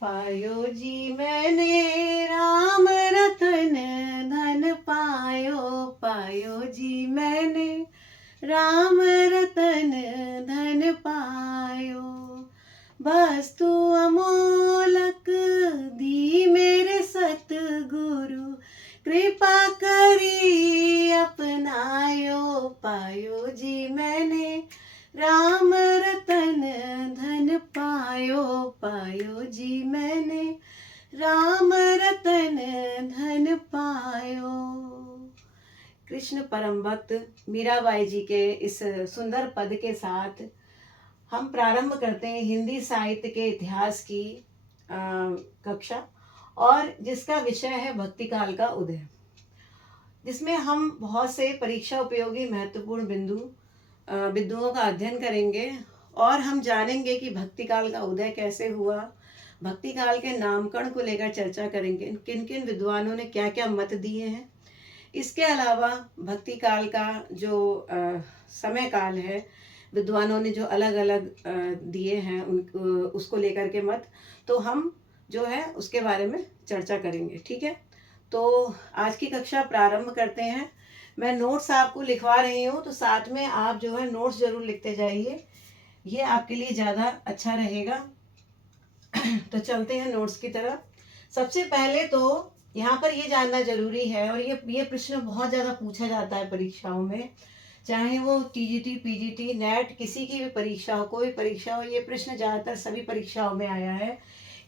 पायो जी मैंने राम रतन धन पायो, पायो जी मैंने राम रतन धन पायो। वस्तु अमोलक दी मेरे सतगुरु, कृपा करी अपनायो। पायो जी मैंने राम रतन धन पायो, पायो जी मैंने राम रतन धन पायो। कृष्ण परम भक्त मीराबाई जी के इस सुंदर पद के साथ हम प्रारंभ करते हैं हिंदी साहित्य के इतिहास की कक्षा, और जिसका विषय है भक्ति काल का उदय, जिसमें हम बहुत से परीक्षा उपयोगी महत्वपूर्ण बिंदुओं का अध्ययन करेंगे, और हम जानेंगे कि भक्ति काल का उदय कैसे हुआ, भक्ति काल के नामकरण को लेकर चर्चा करेंगे, किन किन विद्वानों ने क्या क्या मत दिए हैं। इसके अलावा भक्ति काल का जो समय काल है, विद्वानों ने जो अलग अलग दिए हैं उसको लेकर के मत, तो हम जो है उसके बारे में चर्चा करेंगे। ठीक है, तो आज की कक्षा प्रारंभ करते हैं। मैं नोट्स आपको लिखवा रही हूँ, तो साथ में आप जो है नोट्स जरूर लिखते जाइए, ये आपके लिए ज़्यादा अच्छा रहेगा। तो चलते हैं नोट्स की तरफ। सबसे पहले तो यहाँ पर ये जानना जरूरी है, और ये प्रश्न बहुत ज़्यादा पूछा जाता है परीक्षाओं में, चाहे वो टीजीटी, पीजीटी, नेट, किसी की भी परीक्षा हो, कोई परीक्षा हो, ये प्रश्न ज़्यादातर सभी परीक्षाओं में आया है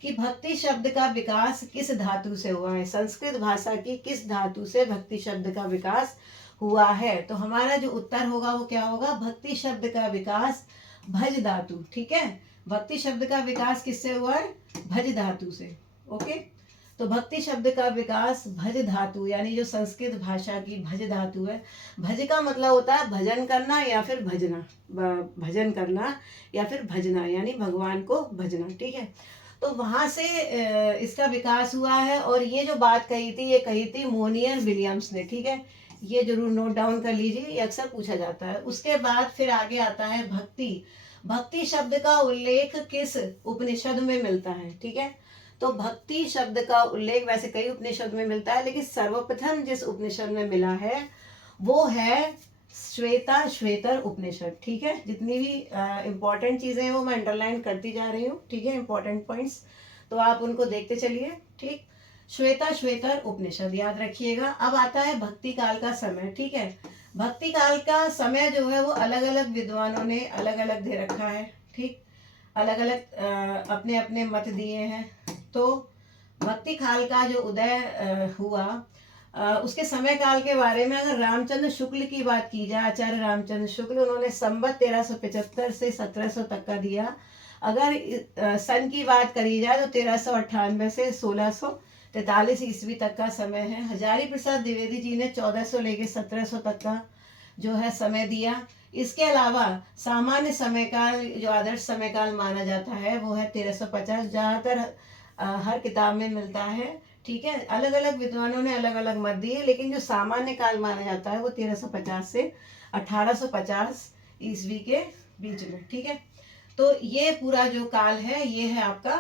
कि भक्ति शब्द का विकास किस धातु से हुआ है, संस्कृत भाषा की किस धातु से भक्ति शब्द का विकास हुआ है। तो हमारा जो उत्तर होगा वो क्या होगा, भक्ति शब्द का विकास भज धातु। ठीक है, भक्ति शब्द का विकास किससे हुआ है, भज धातु से। ओके, तो भक्ति शब्द का विकास भज धातु, यानी जो संस्कृत भाषा की भज धातु है, भज का मतलब होता है भजन करना या फिर भजना, भजन करना या फिर भजना, यानी भगवान को भजना। ठीक है, तो वहां से इसका विकास हुआ है, और ये जो बात कही थी, ये कही थी मोनियन विलियम्स ने। ठीक है, ये जरूर नोट डाउन कर लीजिए, ये अक्सर पूछा जाता है। उसके बाद फिर आगे आता है भक्ति। भक्ति शब्द का उल्लेख किस उपनिषद में मिलता है। ठीक है, तो भक्ति शब्द का उल्लेख वैसे कई उपनिषद में मिलता है, लेकिन सर्वप्रथम जिस उपनिषद में मिला है वो है श्वेता श्वेतर उपनिषद। ठीक है, जितनी भी इंपॉर्टेंट चीजें हैं वो मैं अंडरलाइन करती जा रही हूँ। ठीक है, इंपॉर्टेंट पॉइंट्स तो आप उनको देखते चलिए। ठीक, श्वेता श्वेतर उपनिषद याद रखिएगा। अब आता है भक्ति काल का समय। ठीक है, भक्ति काल का समय जो है वो अलग अलग विद्वानों ने अलग अलग दे रखा है। ठीक, अलग अलग अपने अपने मत दिए हैं। तो भक्ति काल का जो उदय हुआ, उसके समय काल के बारे में अगर रामचंद्र शुक्ल की बात की जाए, आचार्य रामचंद्र शुक्ल, उन्होंने संवत 1375 से 1700 तक का दिया। अगर सन की बात करी जाए तो 1398 से 1643 ईस्वी तक का समय है। हजारी प्रसाद द्विवेदी जी ने 1400 लेके 1700 तक का जो है समय दिया। इसके अलावा सामान्य समय काल, जो आदर्श समय काल माना जाता है, वो है 1350, ज़्यादातर हर किताब में मिलता है। ठीक है, अलग अलग विद्वानों ने अलग अलग मत दिए, लेकिन जो सामान्य काल माना जाता है वो 1350 से 1850 ईस्वी के बीच में। ठीक है, तो ये पूरा जो काल है ये है आपका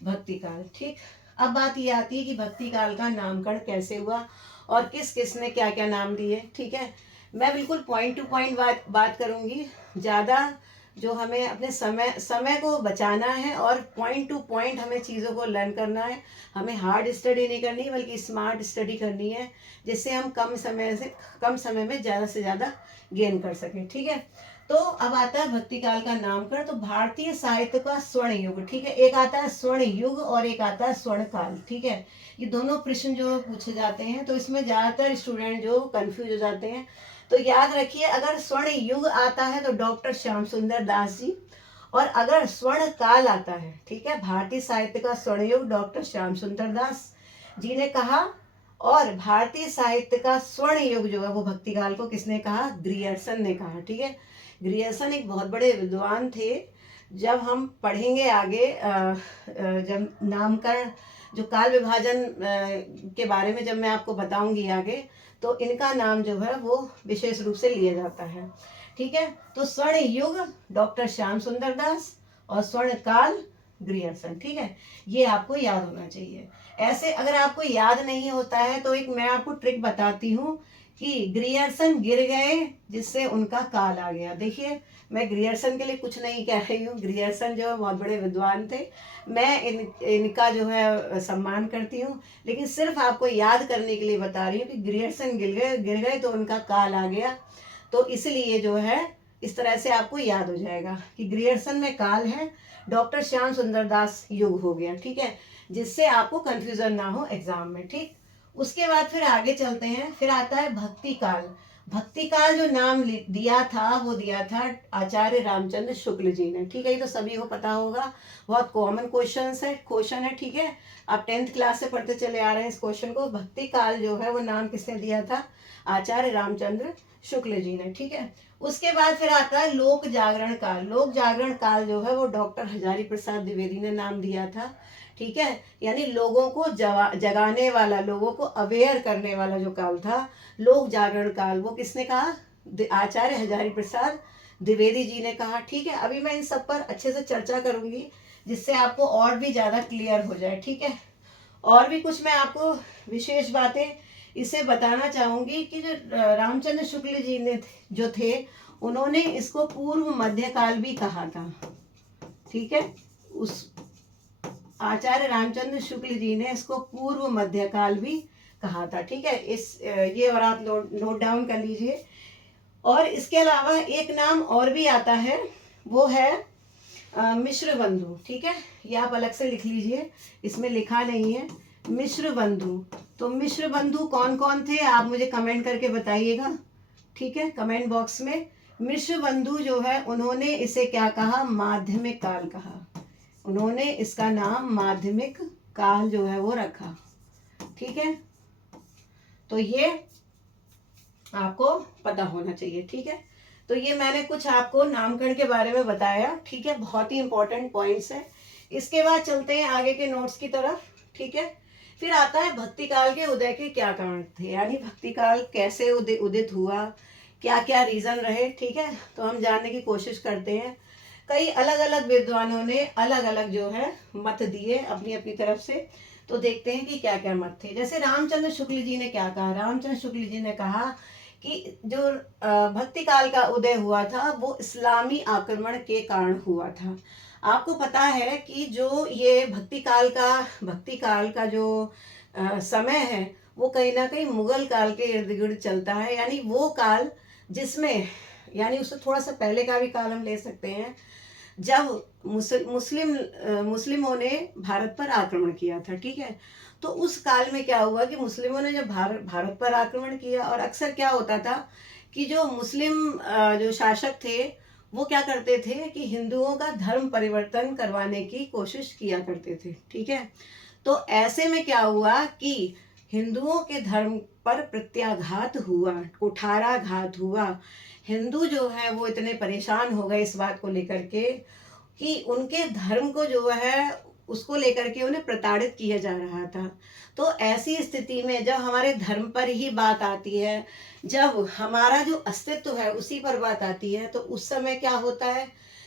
भक्ति काल। ठीक, अब बात ये आती है कि भक्ति काल का नामकरण कैसे हुआ और किस किस ने क्या क्या नाम दिए। ठीक है, मैं बिल्कुल पॉइंट टू पॉइंट बात करूंगी। ज़्यादा जो हमें अपने समय को बचाना है, और पॉइंट टू पॉइंट हमें चीज़ों को लर्न करना है। हमें हार्ड स्टडी नहीं करनी बल्कि स्मार्ट स्टडी करनी है, जिससे हम कम समय में ज़्यादा से ज़्यादा गेन कर सकें। ठीक है, तो अब आता है भक्ति काल का नामकरण। तो भारतीय साहित्य का स्वर्ण युग। ठीक है, एक आता है स्वर्ण युग और एक आता है स्वर्ण काल। ठीक है, ये दोनों प्रश्न जो पूछे जाते हैं, तो इसमें ज़्यादातर स्टूडेंट जो कंफ्यूज हो जाते हैं। तो याद रखिए, अगर स्वर्ण युग आता है तो डॉक्टर श्याम सुंदर दास जी, और अगर स्वर्ण काल आता है, ठीक है, भारतीय साहित्य का स्वर्ण युग डॉक्टर श्याम सुंदर दास जी ने कहा, और भारतीय साहित्य का स्वर्ण युग जो है वो भक्ति काल को किसने कहा, ग्रियर्सन ने कहा। ठीक है, ग्रियर्सन एक बहुत बड़े विद्वान थे। जब हम पढ़ेंगे आगे, जब नामकरण, जो काल विभाजन के बारे में जब मैं आपको बताऊंगी आगे, तो इनका नाम जो है वो विशेष रूप से लिया जाता है। ठीक है, तो स्वर्ण युग डॉक्टर श्याम सुंदर दास, और स्वर्ण काल ग्रियर्सन, ठीक है, ये आपको याद होना चाहिए। ऐसे अगर आपको याद नहीं होता है तो एक मैं आपको ट्रिक बताती हूँ कि ग्रियर्सन गिर गए जिससे उनका काल आ गया। देखिए, मैं ग्रियर्सन के लिए कुछ नहीं कह रही हूँ, ग्रियर्सन जो है बहुत बड़े विद्वान थे, मैं इनका जो है सम्मान करती हूँ, लेकिन सिर्फ आपको याद करने के लिए बता रही हूँ कि ग्रियर्सन गिर गए तो उनका काल आ गया। तो इसलिए जो है इस तरह से आपको याद हो जाएगा कि ग्रियर्सन में काल है, डॉक्टर श्याम सुंदर दास युग हो गया, ठीक है, जिससे आपको कंफ्यूजन ना हो एग्जाम में, ठीक। उसके बाद फिर आगे चलते हैं, फिर आता है भक्ति काल। भक्ति काल जो नाम दिया था वो दिया था आचार्य रामचंद्र शुक्ल जी ने, ठीक है, ये तो सभी को पता होगा, बहुत कॉमन क्वेश्चन है, ठीक है, आप 10th क्लास से पढ़ते चले आ रहे हैं इस क्वेश्चन को। भक्ति काल जो है वो नाम किसने दिया था? आचार्य रामचंद्र शुक्ल जी ने, ठीक है। उसके बाद फिर आता है लोक जागरण काल। लोक जागरण काल जो है वो डॉक्टर हजारी प्रसाद द्विवेदी ने नाम दिया था, ठीक है, यानी लोगों को जगाने वाला, लोगों को अवेयर करने वाला जो काल था, लोक जागरण काल, वो किसने कहा? आचार्य हजारी प्रसाद द्विवेदी जी ने कहा, ठीक है। अभी मैं इन सब पर अच्छे से चर्चा करूंगी जिससे आपको और भी ज्यादा क्लियर हो जाए, ठीक है। और भी कुछ मैं आपको विशेष बातें इसे बताना चाहूंगी कि जो रामचंद्र शुक्ल जी ने जो थे, उन्होंने इसको पूर्व मध्यकाल भी कहा था, ठीक है। उस आचार्य रामचंद्र शुक्ल जी ने इसको पूर्व मध्यकाल भी कहा था, ठीक है। ये और आप नोट डाउन कर लीजिए। और इसके अलावा एक नाम और भी आता है, वो है मिश्र बंधु, ठीक है, ये आप अलग से लिख लीजिए, इसमें लिखा नहीं है, मिश्र बंधु। तो मिश्र बंधु कौन कौन थे आप मुझे कमेंट करके बताइएगा, ठीक है, कमेंट बॉक्स में। मिश्र बंधु जो है उन्होंने इसे क्या कहा? माध्यमिक काल कहा, उन्होंने इसका नाम माध्यमिक काल जो है वो रखा, ठीक है। तो ये आपको पता होना चाहिए, ठीक है। तो ये मैंने कुछ आपको नामकरण के बारे में बताया, ठीक है, बहुत ही इंपॉर्टेंट पॉइंट्स है। इसके बाद चलते हैं आगे के नोट्स की तरफ, ठीक है। फिर आता है भक्ति काल के उदय के क्या कारण थे, यानी भक्ति काल कैसे उदित हुआ, क्या क्या रीजन रहे, ठीक है, तो हम जानने की कोशिश करते हैं। कई अलग अलग विद्वानों ने अलग अलग जो है मत दिए अपनी अपनी तरफ से, तो देखते हैं कि क्या क्या मत थे। जैसे रामचंद्र शुक्ल जी ने क्या कहा? रामचंद्र शुक्ल जी ने कहा कि जो भक्ति काल का उदय हुआ था वो इस्लामी आक्रमण के कारण हुआ था। आपको पता है कि जो ये भक्ति काल का जो समय है वो कहीं ना कहीं मुगल काल के इर्द गिर्द चलता है, यानी वो काल जिसमें, यानी उससे थोड़ा सा पहले का भी काल हम ले सकते हैं, जब मुस्लिमों ने भारत पर आक्रमण किया था, ठीक है। तो उस काल में क्या हुआ कि मुस्लिमों ने जब भारत पर आक्रमण किया, और अक्सर क्या होता था कि जो मुस्लिम जो शासक थे वो क्या करते थे कि हिंदुओं का धर्म परिवर्तन करवाने की कोशिश किया करते थे, ठीक है। तो ऐसे में क्या हुआ कि हिंदुओं के धर्म पर प्रत्याघात हुआ, कुठाराघात हुआ। हिंदू जो है वो इतने परेशान हो गए इस बात को लेकर के कि उनके धर्म को जो है उसको लेकर के उन्हें प्रताड़ित किया जा रहा था। तो ऐसी स्थिति में जब हमारे धर्म पर ही बात आती है, जब हमारा जो अस्तित्व है उसी पर बात आती है, तो उस समय क्या होता है,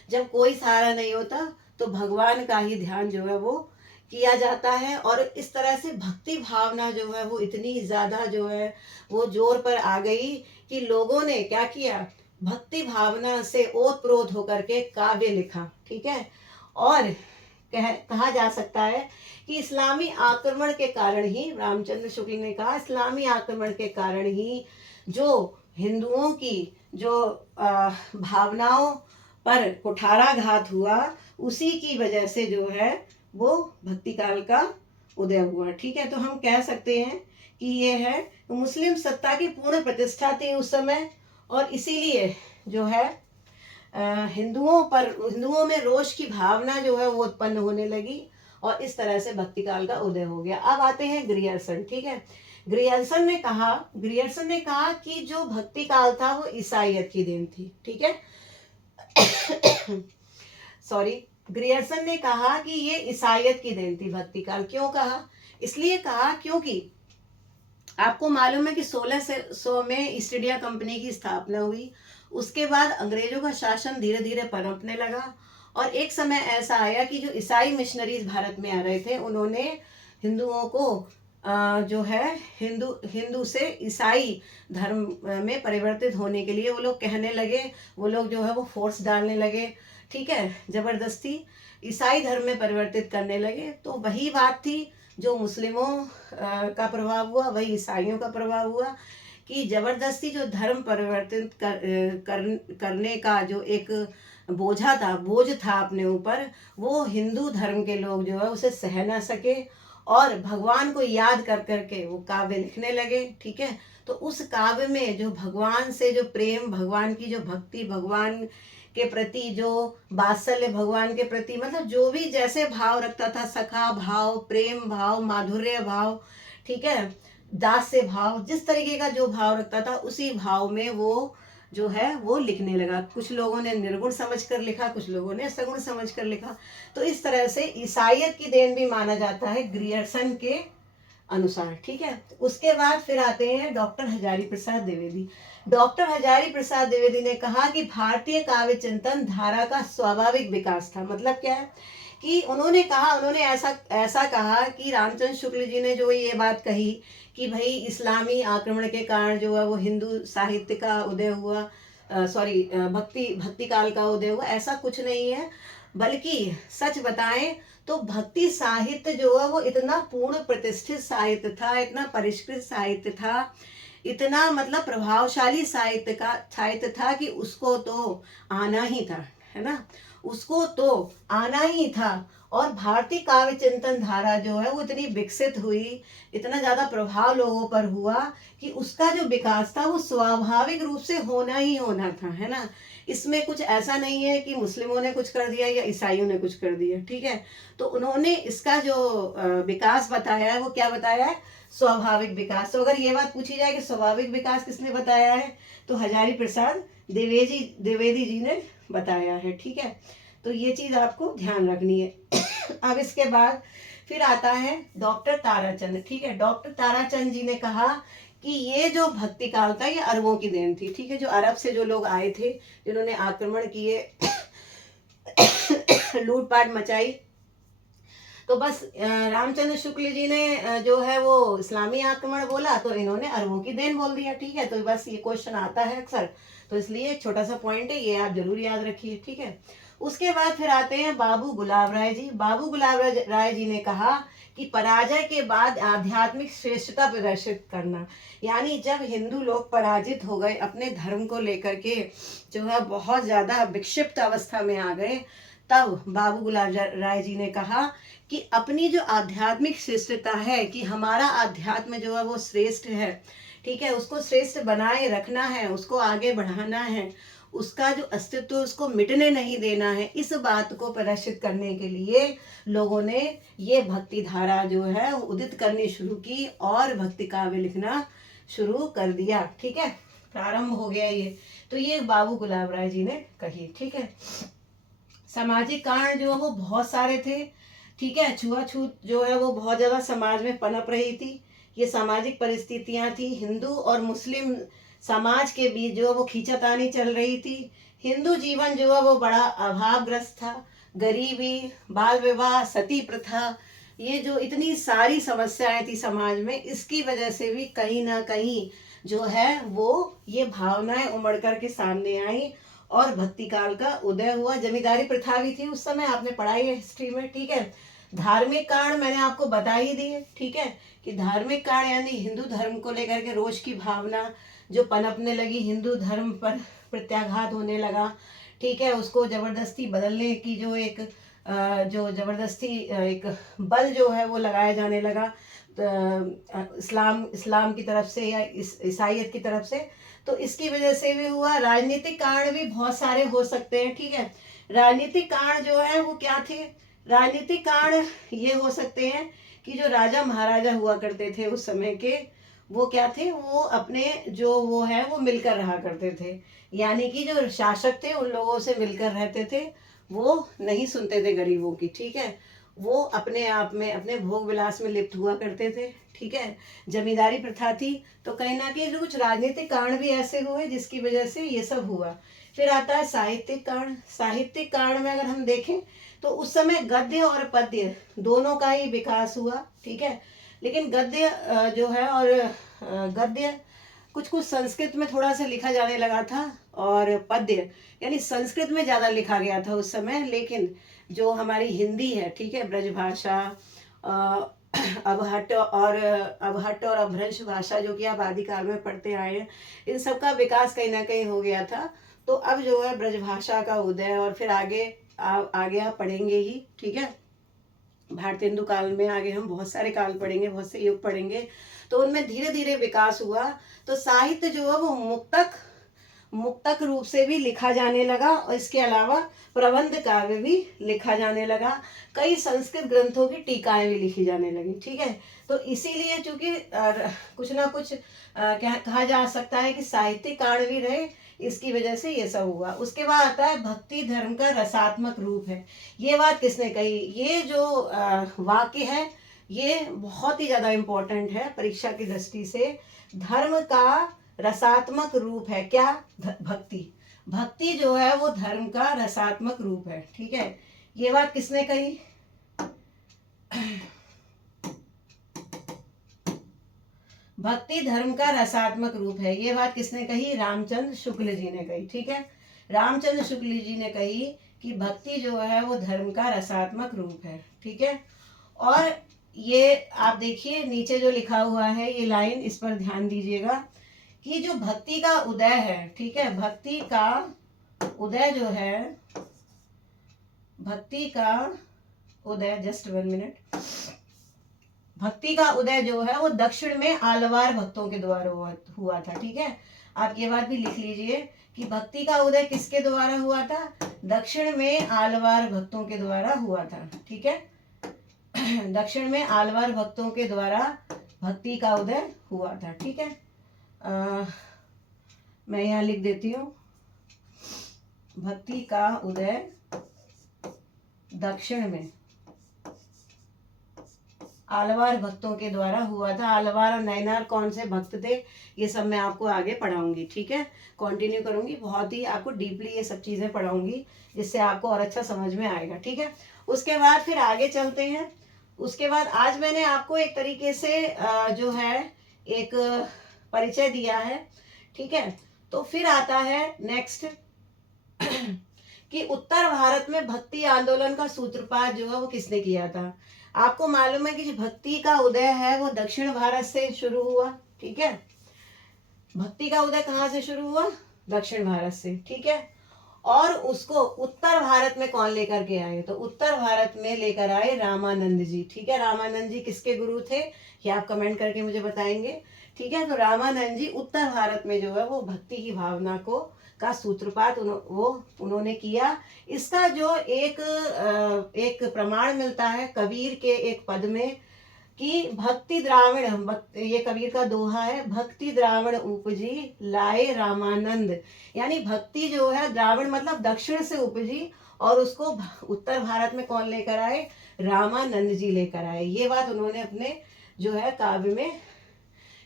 जब कोई सहारा नहीं होता तो भगवान का ही ध्यान जो है वो किया जाता है। और इस तरह से भक्ति भावना जो है वो इतनी ज़्यादा जो है वो जोर पर आ गई कि लोगों ने क्या किया, भक्ति भावना से ओतप्रोत होकर के काव्य लिखा, ठीक है। और कहा जा सकता है कि इस्लामी आक्रमण के कारण ही, रामचंद्र शुक्ल ने कहा, इस्लामी आक्रमण के कारण ही जो हिंदुओं की जो भावनाओं पर कुठाराघात हुआ, उसी की वजह से जो है वो भक्ति काल का उदय हुआ, ठीक है। तो हम कह सकते हैं कि ये है मुस्लिम सत्ता की पूर्ण प्रतिष्ठा थी उस समय, और इसीलिए जो है हिंदुओं में रोष की भावना जो है वो उत्पन्न होने लगी, और इस तरह से भक्ति काल का उदय हो गया। अब आते हैं ग्रियर्सन, ठीक है। ग्रियर्सन ने कहा कि जो भक्ति काल था वो ईसाइयत की देन थी, ठीक है। सॉरी, ग्रियर्सन ने कहा कि ये ईसाइयत की देन थी भक्ति काल। क्यों कहा? इसलिए कहा क्योंकि आपको मालूम है कि 1600 में ईस्ट इंडिया कंपनी की स्थापना हुई। उसके बाद अंग्रेजों का शासन धीरे धीरे पनपने लगा, और एक समय ऐसा आया कि जो ईसाई मिशनरीज भारत में आ रहे थे, उन्होंने हिंदुओं को जो है हिंदू हिंदू से ईसाई धर्म में परिवर्तित होने के लिए वो लोग कहने लगे, वो लोग जो है वो फोर्स डालने लगे, ठीक है, जबरदस्ती ईसाई धर्म में परिवर्तित करने लगे। तो वही बात थी जो मुस्लिमों का प्रभाव हुआ, वही ईसाइयों का प्रभाव हुआ कि जबरदस्ती जो धर्म परिवर्तित करने का जो एक बोझ था अपने ऊपर, वो हिंदू धर्म के लोग जो है उसे सह ना सके और भगवान को याद कर करके वो काव्य लिखने लगे, ठीक है। तो उस काव्य में जो भगवान से जो प्रेम, भगवान की जो भक्ति, भगवान के प्रति जो वात्सल्य, भगवान के प्रति मतलब जो भी जैसे भाव रखता था, सखा भाव, प्रेम भाव, माधुर्य भाव, ठीक है, दास्य भाव, जिस तरीके का जो भाव रखता था उसी भाव में वो जो है वो लिखने लगा। कुछ लोगों ने निर्गुण समझ कर लिखा, कुछ लोगों ने सगुण समझ कर लिखा। तो इस तरह से ईसाइयत की देन भी माना जाता है ग्रियर्सन के अनुसार, ठीक है। उसके बाद फिर आते हैं डॉक्टर हजारी प्रसाद द्विवेदी। डॉक्टर हजारी प्रसाद द्विवेदी ने कहा कि भारतीय काव्य चिंतन धारा का स्वाभाविक विकास था। मतलब क्या है कि उन्होंने कहा, उन्होंने ऐसा कहा कि रामचंद्र शुक्ल जी ने जो ये बात कही कि भाई इस्लामी आक्रमण के कारण जो है वो हिंदू साहित्य का उदय हुआ, भक्ति काल का उदय हुआ, ऐसा कुछ नहीं है। बल्कि सच बताएं तो भक्ति साहित्य जो है वो इतना पूर्ण प्रतिष्ठित साहित्य था, इतना परिष्कृत साहित्य था, इतना मतलब प्रभावशाली साहित्य था कि उसको तो आना ही था, है ना, उसको तो आना ही था। और भारतीय काव्य चिंतन धारा जो है वो इतनी विकसित हुई, इतना ज़्यादा प्रभाव लोगों पर हुआ कि उसका जो विकास था वो स्वाभाविक रूप से होना ही होना था, है ना। इसमें कुछ ऐसा नहीं है कि मुस्लिमों ने कुछ कर दिया या ईसाइयों ने कुछ कर दिया, ठीक है। तो उन्होंने इसका जो विकास बताया है वो क्या बताया है, स्वाभाविक विकास। तो अगर ये बात पूछी जाए कि स्वाभाविक विकास किसने बताया है, तो हजारी प्रसाद द्विवेदी जी ने बताया है, ठीक है। तो ये चीज आपको ध्यान रखनी है। अब इसके बाद फिर आता है डॉक्टर ताराचंद, ठीक है। डॉक्टर ताराचंद जी ने कहा कि ये जो भक्ति काल था ये अरबों की देन थी, ठीक है। जो अरब से जो लोग आए थे, जिन्होंने आक्रमण किए, लूटपाट मचाई, तो बस रामचंद्र शुक्ल जी ने जो है वो इस्लामी आक्रमण बोला तो इन्होंने अरबों की देन बोल दिया, ठीक है। तो बस ये क्वेश्चन आता है अक्सर, तो इसलिए एक छोटा सा पॉइंट है, ये आप जरूर याद रखिए, ठीक है। उसके बाद फिर आते हैं बाबू गुलाब राय जी। बाबू गुलाब राय जी ने कहा कि पराजय के बाद आध्यात्मिक श्रेष्ठता प्रदर्शित करना, यानी जब हिंदू लोग पराजित हो गए, अपने धर्म को लेकर के जो है बहुत ज्यादा विक्षिप्त अवस्था में आ गए, तब बाबू गुलाब राय जी ने कहा कि अपनी जो आध्यात्मिक श्रेष्ठता है, कि हमारा आध्यात्म जो है वो श्रेष्ठ है, ठीक है, उसको श्रेष्ठ बनाए रखना है, उसको आगे बढ़ाना है, उसका जो अस्तित्व उसको मिटने नहीं देना है, इस बात को प्रदर्शित करने के लिए लोगों ने ये भक्ति धारा जो है उदित करनी शुरू की और भक्ति काव्य लिखना शुरू कर दिया, ठीक है, प्रारंभ हो गया ये। तो ये बाबू गुलाब राय जी ने कही, ठीक है। सामाजिक कारण जो है वो बहुत सारे थे, ठीक है। छुआछूत जो है वो बहुत ज्यादा समाज में पनप रही थी, ये सामाजिक परिस्थितियां थी। हिंदू और मुस्लिम समाज के बीच जो है वो खींचातानी चल रही थी। हिंदू जीवन जो है वो बड़ा अभावग्रस्त था, गरीबी, बाल विवाह, सती प्रथा, ये जो इतनी सारी समस्याएं थी समाज में, इसकी वजह से भी कहीं ना कहीं जो है वो ये भावनाएं उमड़ कर के सामने आई और भक्ति काल का उदय हुआ। जमींदारी प्रथा भी थी उस समय, आपने पढ़ाई है हिस्ट्री में, ठीक है। धार्मिक कारण मैंने आपको बता ही दिए, ठीक है, कि धार्मिक कारण यानी हिंदू धर्म को लेकर के रोष की भावना जो पनपने लगी, हिंदू धर्म पर प्रत्याघात होने लगा, ठीक है, उसको जबरदस्ती बदलने की जो एक एक बल जो है वो लगाया जाने लगा इस्लाम की तरफ से या ईसाइयत की तरफ से। तो इसकी वजह से भी हुआ। राजनीतिक कारण भी बहुत सारे हो सकते हैं, ठीक है। राजनीतिक कारण जो है वो क्या थे, राजनीतिक कारण ये हो सकते हैं कि जो राजा महाराजा हुआ करते थे उस समय के, वो क्या थे, वो अपने जो वो है वो मिलकर रहा करते थे, यानी कि जो शासक थे उन लोगों से मिलकर रहते थे, वो नहीं सुनते थे गरीबों की, ठीक है, वो अपने आप में अपने भोग विलास में लिप्त हुआ करते थे, ठीक है। जमींदारी प्रथा थी, तो कहीं ना कहीं कुछ राजनीतिक कारण भी ऐसे हुए जिसकी वजह से ये सब हुआ। फिर आता है साहित्यिक कांड। साहित्यिक कांड में अगर हम देखें तो उस समय गद्य और पद्य दोनों का ही विकास हुआ, ठीक है। लेकिन गद्य जो है और गद्य कुछ कुछ संस्कृत में थोड़ा सा लिखा जाने लगा था, और पद्य यानी संस्कृत में ज़्यादा लिखा गया था उस समय। लेकिन जो हमारी हिंदी है, ठीक है, ब्रजभाषा, अबहट्ट और अपभ्रंश भाषा जो कि आप आदिकाल में पढ़ते आए हैं, इन सब का विकास कहीं ना कहीं हो गया था। तो अब जो है ब्रजभाषा का उदय, और फिर आगे आप पढ़ेंगे ही, ठीक है। भारतेंदु काल में आगे हम बहुत सारे काल पढ़ेंगे, बहुत से युग पढ़ेंगे, तो उनमें धीरे धीरे विकास हुआ। तो साहित्य जो है वो मुक्तक रूप से भी लिखा जाने लगा, और इसके अलावा प्रबंध काव्य भी लिखा जाने लगा। कई संस्कृत ग्रंथों की टीकाएं भी लिखी जाने लगी, ठीक है। तो इसीलिए चूंकि कुछ ना कुछ कहा जा सकता है कि साहित्यिक कांड भी रहे, इसकी वजह से ये सब हुआ। उसके बाद आता है भक्ति धर्म का रसात्मक रूप है। ये बात किसने कही? ये जो वाक्य है ये बहुत ही ज्यादा इम्पोर्टेंट है परीक्षा की दृष्टि से। धर्म का रसात्मक रूप है क्या? भक्ति। भक्ति जो है वो धर्म का रसात्मक रूप है, ठीक है। ये बात किसने कही? भक्ति धर्म का रसात्मक रूप है, ये बात किसने कही? रामचंद्र शुक्ल जी ने कही, ठीक है। रामचंद्र शुक्ल जी ने कही कि भक्ति जो है वो धर्म का रसात्मक रूप है, ठीक है। और ये आप देखिए नीचे जो लिखा हुआ है ये लाइन, इस पर ध्यान दीजिएगा कि जो भक्ति का उदय है, ठीक है, भक्ति का उदय जो है, भक्ति का उदय, जस्ट 1 मिनट, भक्ति का उदय जो है वो दक्षिण में आलवार भक्तों के द्वारा हुआ था, ठीक है। आप ये बात भी लिख लीजिए कि भक्ति का उदय किसके द्वारा हुआ था? दक्षिण में आलवार भक्तों के द्वारा हुआ था, ठीक है। दक्षिण में आलवार भक्तों के द्वारा भक्ति का उदय हुआ था, ठीक है। मैं यहाँ लिख देती हूँ, भक्ति का उदय दक्षिण में आलवार भक्तों के द्वारा हुआ था। आलवार और नैनार कौन से भक्त थे, ये सब मैं आपको आगे पढ़ाऊंगी, ठीक है। कंटिन्यू करूंगी, बहुत ही आपको डीपली ये सब चीजें पढ़ाऊंगी, जिससे आपको और अच्छा समझ में आएगा, ठीक है। उसके बाद फिर आगे चलते हैं। उसके बाद आज मैंने आपको एक तरीके से जो है एक परिचय दिया है, ठीक है। तो फिर आता है नेक्स्ट कि उत्तर भारत में भक्ति आंदोलन का सूत्रपात जो है वो किसने किया था। आपको मालूम है कि जो भक्ति का उदय है वो दक्षिण भारत से शुरू हुआ, ठीक है। भक्ति का उदय कहाँ से शुरू हुआ? दक्षिण भारत से, ठीक है। और उसको उत्तर भारत में कौन लेकर के आए? तो उत्तर भारत में लेकर आए रामानंद जी, ठीक है। रामानंद जी किसके गुरु थे, ये आप कमेंट करके मुझे बताएंगे, ठीक है। तो रामानंद जी उत्तर भारत में जो है वो भक्ति की भावना को का सूत्रपात उन्होंने किया। इसका जो एक प्रमाण मिलता है कबीर के एक पद में कि भक्ति द्राविण, ये कबीर का दोहा है, भक्ति द्राविण उपजी लाए रामानंद। यानी भक्ति जो है द्राविण मतलब दक्षिण से उपजी, और उसको उत्तर भारत में कौन लेकर आए? रामानंद जी लेकर आए। ये बात उन्होंने अपने जो है काव्य में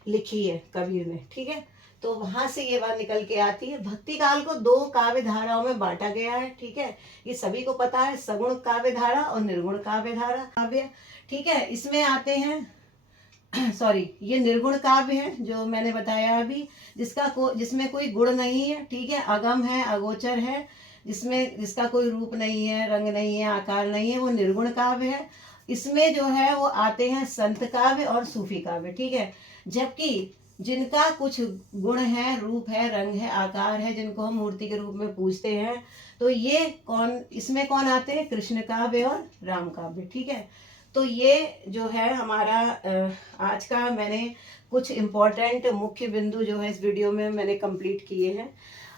लिखी है कबीर ने, ठीक है। तो वहां से ये बात निकल के आती है। भक्ति काल को 2 काव्य धाराओं में बांटा गया है, ठीक है। ये सभी को पता है, सगुण काव्य धारा और निर्गुण काव्य धारा काव्य, ठीक है। इसमें आते हैं सॉरी, ये निर्गुण काव्य है जो मैंने बताया अभी, जिसमें कोई गुण नहीं है, ठीक है, अगम है, अगोचर है, जिसका कोई रूप नहीं है, रंग नहीं है, आकार नहीं है, वो निर्गुण काव्य है। इसमें जो है वो आते हैं संत काव्य और सूफी काव्य, ठीक है। जबकि जिनका कुछ गुण है, रूप है, रंग है, आकार है, जिनको हम मूर्ति के रूप में पूजते हैं, तो ये इसमें कौन आते हैं? कृष्ण काव्य और राम काव्य, ठीक है। तो ये जो है हमारा आज का मैंने कुछ इम्पोर्टेंट मुख्य बिंदु जो है इस वीडियो में मैंने कंप्लीट किए हैं।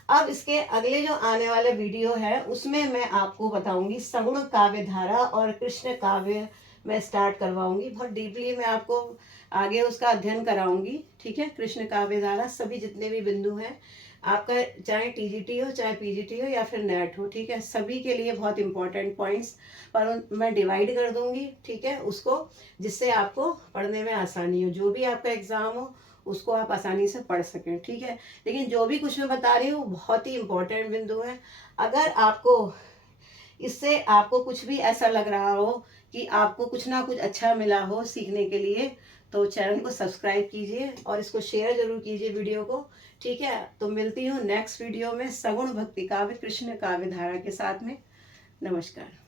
अब इसके अगले जो आने वाले वीडियो है उसमें मैं आपको बताऊंगी सगुण काव्य धारा और कृष्ण काव्य मैं स्टार्ट करवाऊंगी। बहुत डीपली मैं आपको आगे उसका अध्ययन कराऊंगी, ठीक है। कृष्ण काव्य धारा सभी जितने भी बिंदु हैं आपका, चाहे टीजीटी हो, चाहे पीजीटी हो या फिर नेट हो, ठीक है, सभी के लिए बहुत इंपॉर्टेंट पॉइंट्स पर मैं डिवाइड कर दूंगी, ठीक है, उसको, जिससे आपको पढ़ने में आसानी हो। जो भी आपका एग्जाम हो उसको आप आसानी से पढ़ सकें, ठीक है। लेकिन जो भी कुछ मैं बता रही हूँ बहुत ही इम्पोर्टेंट बिंदु है। अगर आपको इससे आपको कुछ भी ऐसा लग रहा हो कि आपको कुछ ना कुछ अच्छा मिला हो सीखने के लिए, तो चैनल को सब्सक्राइब कीजिए और इसको शेयर जरूर कीजिए वीडियो को, ठीक है। तो मिलती हूँ नेक्स्ट वीडियो में सगुण भक्ति काव्य कृष्ण काव्य धारा के साथ में। नमस्कार।